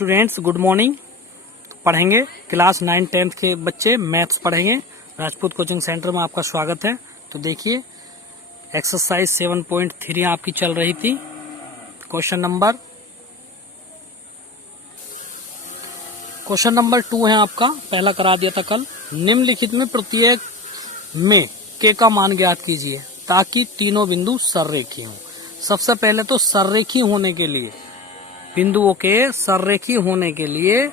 Students good morning. पढ़ेंगे class 9-10 के बच्चे मैथ्स पढ़ेंगे। राजपूत कोचिंग सेंटर में आपका स्वागत है। तो देखिए एक्सरसाइज 7.3 आपकी चल रही थी। क्वेश्चन नंबर 2 है आपका, पहला करा दिया था कल। निम्नलिखित में प्रत्येक में के का मान ज्ञात कीजिए ताकि तीनों बिंदु सररेखी हों। सबसे पहले तो सररेखी होने के लिए, बिंदुओं के सररेखी होने के लिए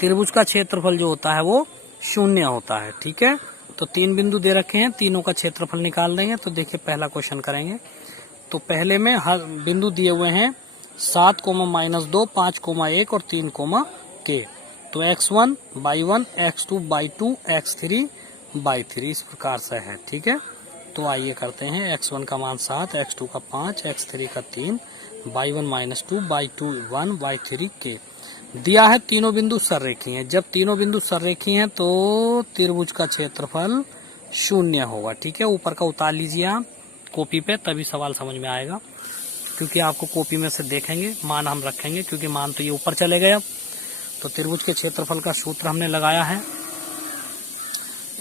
त्रिभुज का क्षेत्रफल जो होता है वो 0 होता है। ठीक है, तो 3 बिंदु दे रखे हैं, तीनों का क्षेत्रफल निकाल देंगे। तो देखिए पहला क्वेश्चन करेंगे। तो पहले में हर बिंदु दिए हुए हैं 7, -2, 5, 1 और 3, k। तो x1 by 1, x2 by 2, x3 by 3 इस प्रकार से है। ठीक है, तो आइए करते हैं। x1 का मान 7, x2 का 5, x3 का 3, by 1 -2 by 2 1 by 3 k। दिया है तीनों बिंदु सररेखी हैं। जब तीनों बिंदु सररेखी हैं तो त्रिभुज का क्षेत्रफल 0 होगा। ठीक है, ऊपर का उतार लीजिए आप कॉपी पे, तभी सवाल समझ में आएगा, क्योंकि आपको कॉपी में से देखेंगे मान हम रखेंगे, क्योंकि मान तो ये ऊपर चले गए। अब तो त्रिभुज के क्षेत्रफल का सूत्र हमने लगाया है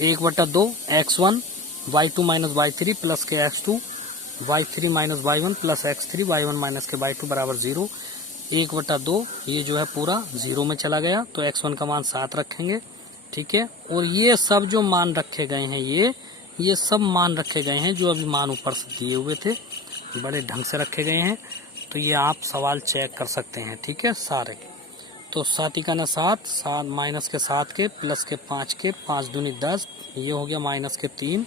1/2 x1 y2 - y3 प्लस के x2 y3 - y1 plus x3 y1 - के y2 बराबर 0। 1/2 ये जो है पूरा 0 में चला गया, तो x1 का मान 7 रखेंगे। ठीक है, और ये सब जो मान रखे गए हैं ये सब मान रखे गए हैं जो अभी मान ऊपर से दिए हुए थे, बड़े ढंग से रखे गए हैं। तो ये आप सवाल चेक कर सकते हैं। ठीक है, सारे तो 7 का ना 7, 7 माइनस के 7 के प्लस के 5 के 5 दूनी 10, ये हो गया माइनस के 3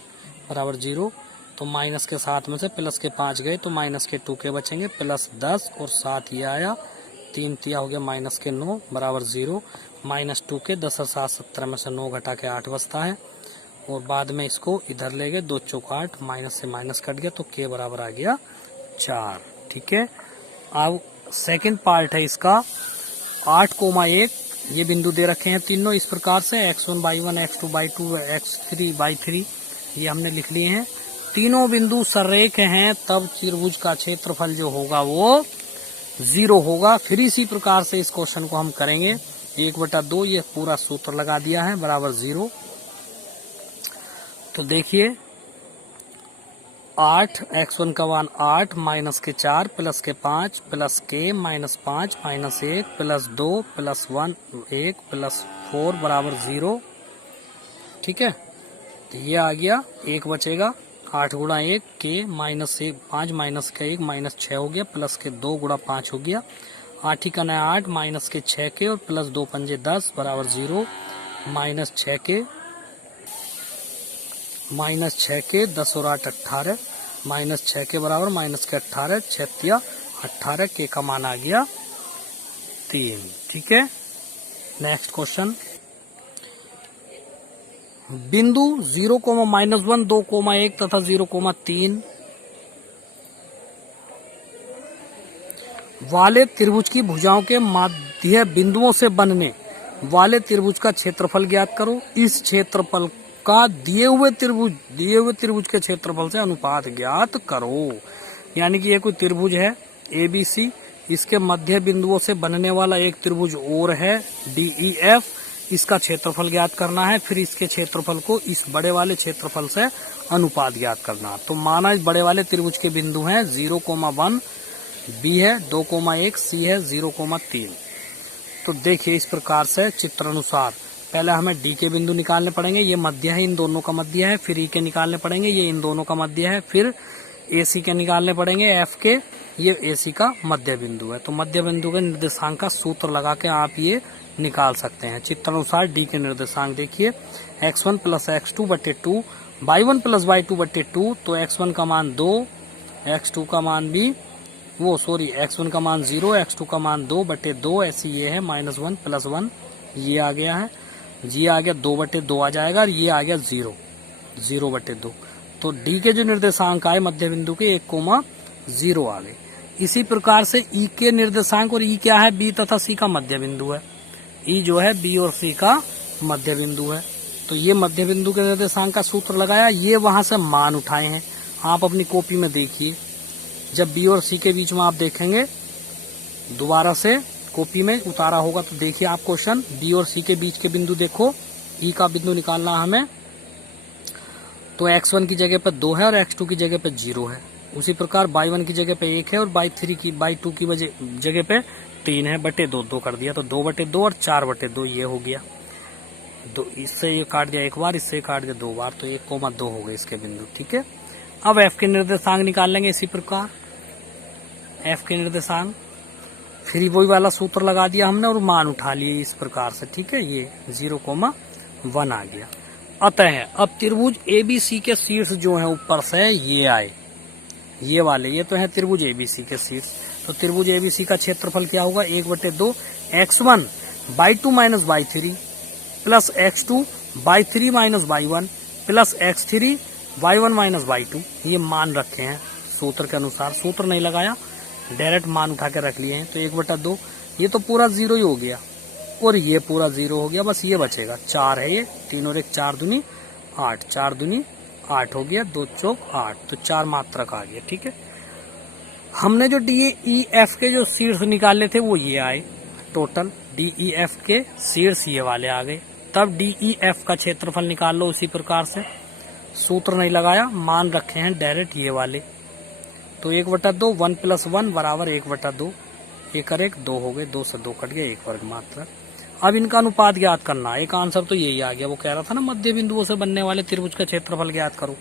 बराबर 0। तो माइनस के 7 में से प्लस के 5 गए तो माइनस के 2 के बचेंगे, प्लस 10 और 7 ये आया, 3 तिया हो गया माइनस के 9 बराबर 0। -2 के 10 और 7 17 में से 9 घटा के 8 बचता है, और बाद में इसको इधर ले गए, 2 चौक 8, माइनस से माइनस कट गया तो के बराबर आ गया 4। ठीक है, अब सेकंड पार्ट है इसका 8,1। ये बिंदु दे रखे हैं तीनों इस प्रकार से x1 by 1, x2 by 2, x3 by 3 ये हमने लिख लिए हैं। तीनों बिंदु सररेख हैं, तब त्रिभुज का क्षेत्रफल जो होगा वो 0 होगा। फिर इसी प्रकार से इस क्वेश्चन को हम करेंगे। 1/2 ये पूरा सूत्र लगा दिया है बराबर 0। तो देखिए 8 x1 का मान 8 माइनस के 4 प्लस के 5 प्लस के -5 -1 प्लस 2 प्लस 1 1 प्लस 4 बराबर 0। ठीक है, तो ये आ गया, 1 बचेगा। 8 गुणा 1 के -5 माइनस का 1 -6 हो गया, प्लस के 2 गुणा 5 हो गया। 8 ही का नया 8 माइनस के 6 के और प्लस 2 पंजे 10 बराबर 0। -6 के 10 और 8 18, -6 के बराबर माइनस के 18, 6 18 के का मान आ गया 3। ठीक है, नेक्स्ट क्वेश्चन। बिंदु 0, -1, 2, 1 तथा 0,3 वाले त्रिभुज की भुजाओं के मध्य बिंदुओं से बनने वाले त्रिभुज का क्षेत्रफल ज्ञात करो। इस क्षेत्रफल का दिए हुए त्रिभुज के क्षेत्रफल से अनुपात ज्ञात करो। यानी कि ये कोई त्रिभुज है ABC, इसके मध्य बिंदुओं से बनने वाला एक त्रिभुज और है DEF, इसका क्षेत्रफल ज्ञात करना है। फिर इसके क्षेत्रफल को इस बड़े वाले क्षेत्रफल से अनुपात ज्ञात करना। तो माना इस बड़े वाले त्रिभुज के बिंदु हैं 0,1 B है, 2,1 C है, 0,3। तो देखिए इस प्रकार से चित्र अनुसार पहले हमें D के बिंदु निकालने पड़ेंगे, ये मध्य है, इन दोनों का मध्य है। फिर E के निकालने पड़ेंगे, ये इन दोनों का मध्य है। फिर AC के निकालने पड़ेंगे, F के, ये AC का मध्य बिंदु है। तो मध्य बिंदु के निर्देशांक का सूत्र लगा के आप ये निकाल सकते हैं। चित्र अनुसार D के निर्देशांक देखिए x1 + x2/2 y1 + y2/2। तो x1 का मान 2, x2 का मान भी x1 का मान 0, x2 का मान 2/2, ऐसे ये है -1 + 1 ये आ गया है, ये आ गया 2/2 आ जाएगा, और ये आ गया 0/2। तो D के जो निर्देशांक आए मध्य बिंदु के 1,0 आ गए। इसी प्रकार से E के निर्देशांक, और E क्या है, B तथा C का मध्य बिंदु है। E जो है B और C का मध्य बिंदु है। तो ये मध्य बिंदु के निर्देशांक का सूत्र लगाया, ये वहां से मान उठाए हैं। आप अपनी कॉपी में देखिए, जब B और C के बीच में आप देखेंगे दोबारा से कॉपी में उतारा होगा तो देखिए आप क्वेश्चन। बी और सी के बीच के बिंदु देखो, ई का बिंदु निकालना हमें, तो x1 की जगह पे 2 है और x2 की जगह पे 0 है। उसी प्रकार y1 की जगह पे 1 है और y2 की जगह पे 3 है, बटे 2 2 कर दिया, तो 2/2 और 4/2 ये हो गया। दो इससे ये काट दिया एक बार, इससे काट दिया 2 बार, तो 1,2 हो गए इसके बिंदु। ठीक है, अब f के निर्देशांक निकाल लेंगे इसी प्रकार। f के निर्देशांक फिर वही वाला सूत्र लगा दिया हमने और मान उठा लिए इस प्रकार से। ठीक है, ये 0,1 आ गया। अतः अब त्रिभुज ABC के शीर्ष जो है ऊपर से ये आए, ये वाले, ये तो है त्रिभुज ABC के शीर्ष। तो त्रिभुज ABC का क्षेत्रफल क्या होगा, 1/2 x1 by2 minus y3 plus x2 by3 minus y1 plus x3 y1 minus y2। ये मान रखे हैं सूत्र के अनुसार, सूत्र नहीं लगाया, डायरेक्ट मान उठा के रख लिए हैं। तो 1/2 ये तो पूरा 0 ही हो गया और ये पूरा 0 हो गया, बस ये बचेगा 4 है, ये 3 और 1 4 दूनी 8, 4 दूनी 8 हो गया, 2 चौक 8, तो 4 मात्रक आ गया। ठीक है, हमने जो DEF के जो शीर्ष निकाले थे वो ये आए, टोटल DEF के शीर्ष ये वाले आ गए। तब DEF का क्षेत्रफल निकाल लो उसी प्रकार से, सूत्र नहीं लगाया, मान रखे हैं डायरेक्ट ये वाले। तो 1/2 1 + 1 बराबर 1/2, 1 और 1 2 हो गए, 2 से 2 कट गया, 1 वर्ग मात्रक। अब इनका अनुपात ज्ञात करना, एक आंसर तो यही आ गया। वो कह रहा था ना मध्य बिंदुओं से बनने वाले त्रिभुज का क्षेत्रफल ज्ञात करो,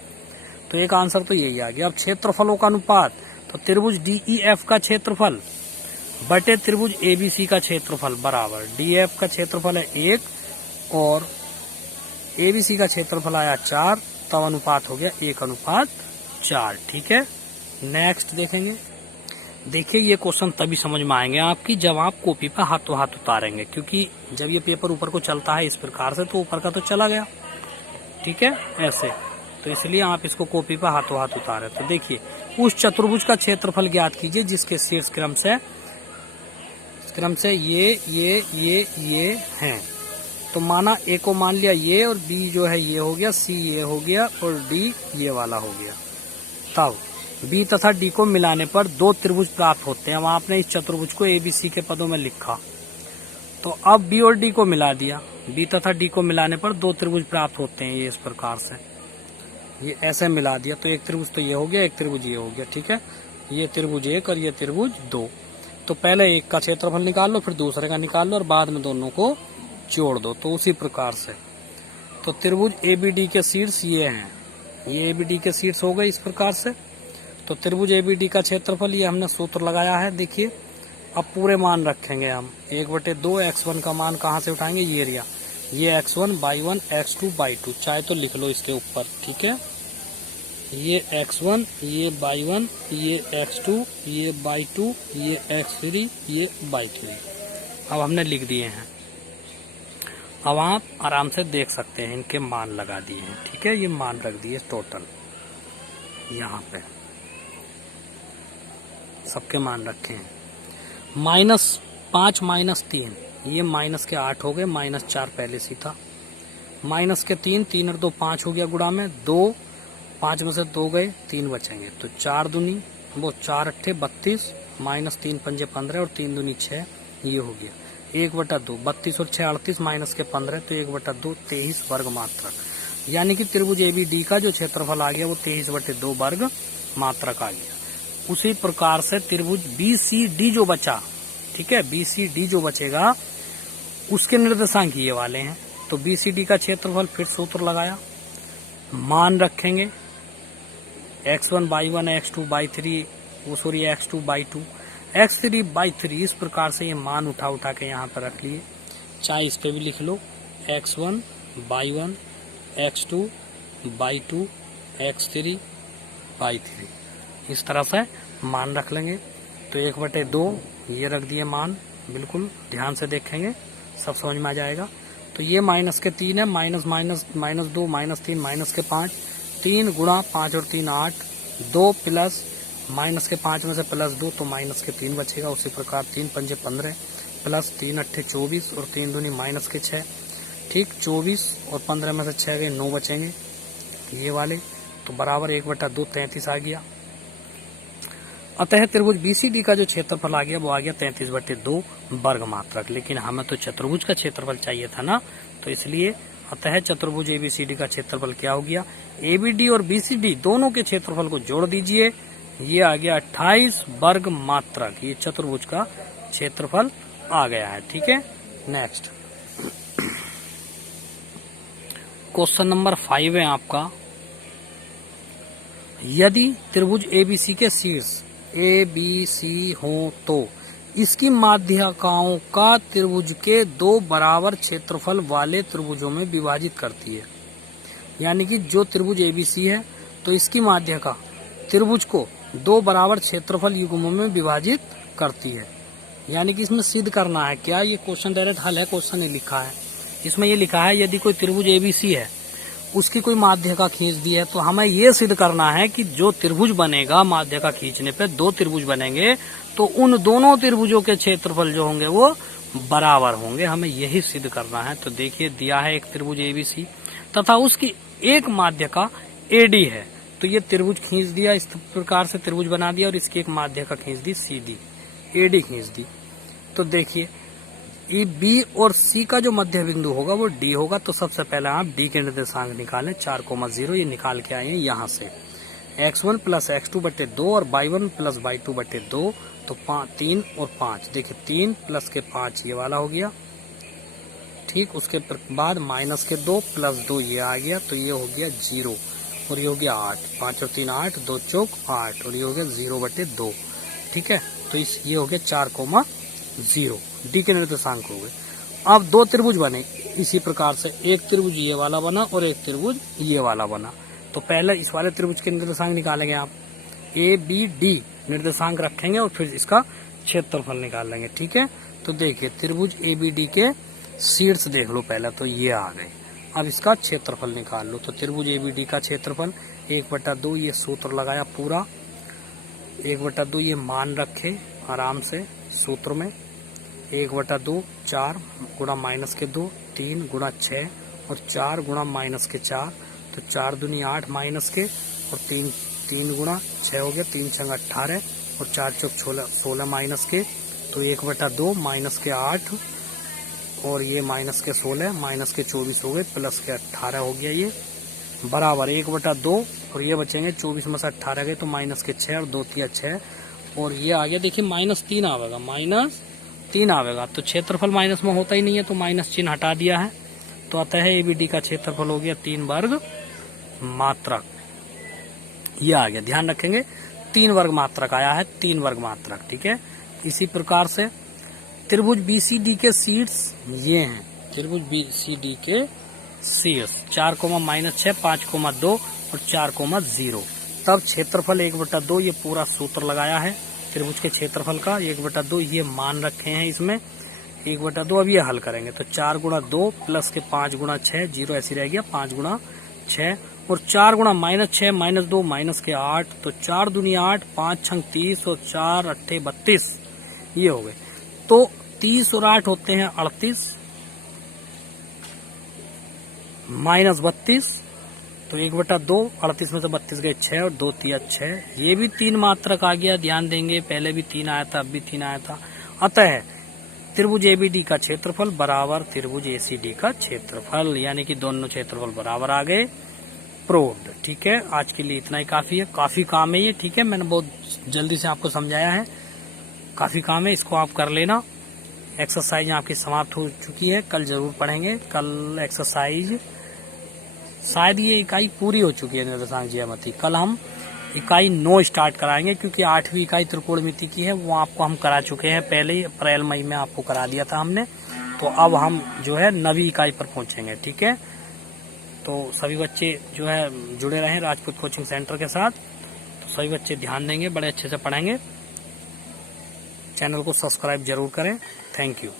तो एक आंसर तो यही आ गया। अब क्षेत्रफलों का अनुपात, तो त्रिभुज DEF का क्षेत्रफल बटे त्रिभुज ABC का क्षेत्रफल बराबर, DEF का क्षेत्रफल है 1 और ABC का क्षेत्रफल आया 4, तब अनुपात हो गया 1:4। ठीक है, नेक्स्ट देखेंगे। देखिए ये क्वेश्चन तभी समझ में आएंगे आपकी जब आप कॉपी पर हाथों हाथ उतारेंगे, क्योंकि जब ये पेपर ऊपर को चलता है इस प्रकार से तो ऊपर का तो चला गया। ठीक है, ऐसे, तो इसलिए आप इसको कॉपी पर हाथों हाथ उतारे। तो देखिए उस चतुर्भुज का क्षेत्रफल ज्ञात कीजिए जिसके शीर्ष क्रम से ये हैं। तो माना A को मान लिया ये, और B जो है ये हो गया, C ये हो गया और D ये वाला हो गया। तब B तथा D को मिलाने पर 2 त्रिभुज प्राप्त होते हैं। अब आपने इस चतुर्भुज को ABC के पदों में लिखा, तो अब B और D को मिला दिया, B तथा D को मिलाने पर 2 त्रिभुज प्राप्त होते हैं, ये इस प्रकार से, ये ऐसे मिला दिया। तो एक त्रिभुज तो ये हो गया, एक त्रिभुज ये हो गया। ठीक है, ये त्रिभुज 1 और ये त्रिभुज 2। तो पहले एक का क्षेत्रफल निकाल लो, फिर दूसरे का निकाल लो और बाद में दोनों को जोड़ दो। तो उसी प्रकार से तो त्रिभुज ABD के शीर्ष ये हैं, ये ABD के शीर्ष हो गए इस प्रकार से। तो त्रिभुज ABD का क्षेत्रफल ये हमने सूत्र लगाया है। देखिए अब पूरे मान रखेंगे हम, 1/2 x1 का मान कहाँ से उठाएंगे, ये एरिया, ये x1 y1 x2 y2, चाहे तो लिख लो इसके ऊपर। ठीक है, ये x1 ये y1 ये x2 ये y2 ये x3 ये y3। अब हमने लिख दिए हैं, अब आप आराम से देख सकते हैं, इनके मान लगा दिए हैं। ठीक है, ये मान रख दिए टोटल, यहाँ पे सबके मान रखे हैं। -5 -3 ये माइनस के 8 हो गए, -4 पहले से था, माइनस के 3 3 और 2 5 हो गया, गुणा में 2, 5 में से 2 गए, 3 बचेंगे, तो 4 दूनी वो 4 अट्ठे 32, -3 पंजे 15 और 3 दूनी 6, ये हो गया 1/2, 32 और 6 38 माइनस के 15, तो 1/2 23 वर्ग मात्रक। यानी कि त्रिभुज ABD का जो क्षेत्रफल आ गया वो 23/2 वर्ग मात्रक आ गया। उसी प्रकार से त्रिभुज BCD जो बचा, ठीक है, BCD जो बचेगा उसके निर्देशांक ये वाले हैं। तो BCD का क्षेत्रफल फिर सूत्र लगाया, मान रखेंगे x1 y1 x2 y3 x2 y2 x3 y3, इस प्रकार से ये मान उठा के यहाँ पर रख लिए, चाहे इस पे भी लिख लो, x1 y1 x2 y2 x3 y3, इस तरह से मान रख लेंगे। तो 1/2 ये रख दिए मान, बिल्कुल ध्यान से देखेंगे सब समझ में आ जाएगा। तो ये -3 है, -2 -3 -5, 3 गुणा 5 और 3 8, 2 प्लस -5 में से +2 तो -3 बचेगा। उसी प्रकार 3 पंजे 15 प्लस 3 अट्ठे 24 और 3 दूनी -6, ठीक, 24 और 15 में से 6 गए, 9 बचेंगे ये वाले, तो बराबर 1/2 33 आ गया। अतः त्रिभुज बीसीडी का जो क्षेत्रफल आ गया वो आ गया 33/2 वर्ग मात्रक। लेकिन हमें तो चतुर्भुज का क्षेत्रफल चाहिए था ना, तो इसलिए अतः चतुर्भुज एबीसीडी का क्षेत्रफल क्या हो गया, एबीडी और बीसीडी दोनों के क्षेत्रफल को जोड़ दीजिए, ये आ गया 28 वर्ग मात्रक। ये चतुर्भुज का क्षेत्रफल आ गया है। ठीक है, नेक्स्ट क्वेश्चन नंबर 5 है आपका, यदि त्रिभुज एबीसी के शीर्ष ए बी सी हो तो इसकी माध्यिकाओं का त्रिभुज के 2 बराबर क्षेत्रफल वाले त्रिभुजों में विभाजित करती है। यानी कि जो त्रिभुज एबीसी है तो इसकी माध्यिका त्रिभुज को 2 बराबर क्षेत्रफल युग्मों में विभाजित करती है। यानी कि इसमें सिद्ध करना है क्या, ये क्वेश्चन डायरेक्ट हल है, क्वेश्चन नहीं लिखा है। इसमें ये लिखा है यदि कोई त्रिभुज एबीसी है उसकी कोई माध्यिका खींच दी है, तो हमें ये सिद्ध करना है कि जो त्रिभुज बनेगा माध्यिका खींचने पे 2 त्रिभुज बनेंगे तो उन दोनों त्रिभुजों के क्षेत्रफल जो होंगे वो बराबर होंगे। हमें यही सिद्ध करना है। तो देखिए दिया है एक त्रिभुज एबीसी तथा उसकी एक माध्यिका एडी है, तो ये त्रिभुज खींच दिया, इस प्रकार से त्रिभुज बना दिया और इसकी एक माध्यिका खींच दी सीडी, एडी खींच दी। तो देखिए ई बी और सी का जो मध्य बिंदु होगा वो डी होगा। तो सबसे पहले आप डी के निर्देशांक निकालें, 4,0 ये निकाल के आए हैं यहाँ से, x1 + x2/2 और y1 + y2/2, तो 3 और 5, देखिए 3 + के 5 ये वाला हो गया। ठीक, उसके बाद -2 + 2 ये आ गया, तो ये हो गया 0 और ये हो गया 8, 5 और 3 8, 2 चौक 8 और ये हो गया 0/2। ठीक है, तो ये हो गया 4,0 डी के निर्देशांक हो गए। अब 2 त्रिभुज बने इसी प्रकार से, एक त्रिभुज ये वाला बना और एक त्रिभुज ये वाला बना। तो पहले इस वाले त्रिभुज के निर्देशांक निकालेंगे आप, ए बी डी निर्देशांक रखेंगे और फिर इसका क्षेत्रफल निकाल लेंगे। ठीक है, तो देखिए त्रिभुज ए बी डी के शीर्ष देख लो पहले, तो ये आ गए। अब इसका क्षेत्रफल निकाल लो। तो त्रिभुज ए बी डी का क्षेत्रफल 1/2, ये सूत्र लगाया पूरा, 1/2 ये मान रखे आराम से सूत्र में, 1/2 4 गुणा -2 3 गुणा 6 और 4 गुणा -4, तो 4 दूनी 8 माइनस के और 3 गुणा 6 हो गया, 3 6 18 और 4 चौक 16 माइनस के, तो 1/2 -8 और ये -16 -24 हो गए प्लस के 18 हो गया, ये बराबर 1/2 और ये बचेंगे 24 में से 18 गए तो -6 और 2 3 6 और ये आ गया। देखिए -3 आवेगा, -3 आवेगा, तो क्षेत्रफल माइनस में होता ही नहीं है तो माइनस चिन्ह हटा दिया है। तो अतः एबीडी का क्षेत्रफल हो गया 3 वर्ग मात्रक, ये आ गया। ध्यान रखेंगे 3 वर्ग मात्रक आया है, 3 वर्ग मात्रक। ठीक है, इसी प्रकार से त्रिभुज बीसीडी के शीर्ष ये हैं, त्रिभुज बीसीडी के शीर्ष 4,-6 5,2 और 4,0, तब क्षेत्रफल 1/2, ये पूरा सूत्र लगाया है त्रिभुज के क्षेत्रफल का, 1/2 ये मान रखे हैं इसमें, 1/2 अब ये हल करेंगे तो 4 गुणा 2 प्लस के 5 गुणा 6, 0 ऐसी रह गया, 5 गुणा 6 और 4 गुणा -6 -2 माइनस के 8, तो 4 दूनी 8 5 6 30 और 4 8 32 ये हो गए। तो 30 और 8 होते हैं 38 माइनस 32, तो 1/2 38 में से 32 गए 6 और 2 3 6, ये भी 3 मात्रक आ गया। ध्यान देंगे पहले भी 3 आया था, अब भी 3 आया था। अतः त्रिभुज एबीडी का क्षेत्रफल बराबर त्रिभुज एसीडी का क्षेत्रफल, यानी कि दोनों क्षेत्रफल बराबर आ गए, प्रूव्ड। ठीक है, आज के लिए इतना ही काफी है, काफी काम है ये। ठीक है, मैंने बहुत जल्दी से आपको समझाया है, काफी काम है, इसको आप कर लेना। एक्सरसाइज आपकी समाप्त हो चुकी है, कल जरूर पढ़ेंगे। कल एक्सरसाइज शायद ये इकाई पूरी हो चुकी है निर्देशांक ज्यामिति, कल हम इकाई 9 स्टार्ट कराएंगे, क्योंकि 8वीं इकाई त्रिकोणमिति की है, वो आपको हम करा चुके हैं पहले ही, अप्रैल मई में आपको करा दिया था हमने। तो अब हम जो है 9वीं इकाई पर पहुंचेंगे। ठीक है, तो सभी बच्चे जो है जुड़े रहें राजपूत कोचिंग सेंटर के साथ। तो सभी बच्चे ध्यान देंगे, बड़े अच्छे से पढ़ेंगे। चैनल को सब्सक्राइब जरूर करें। Thank you.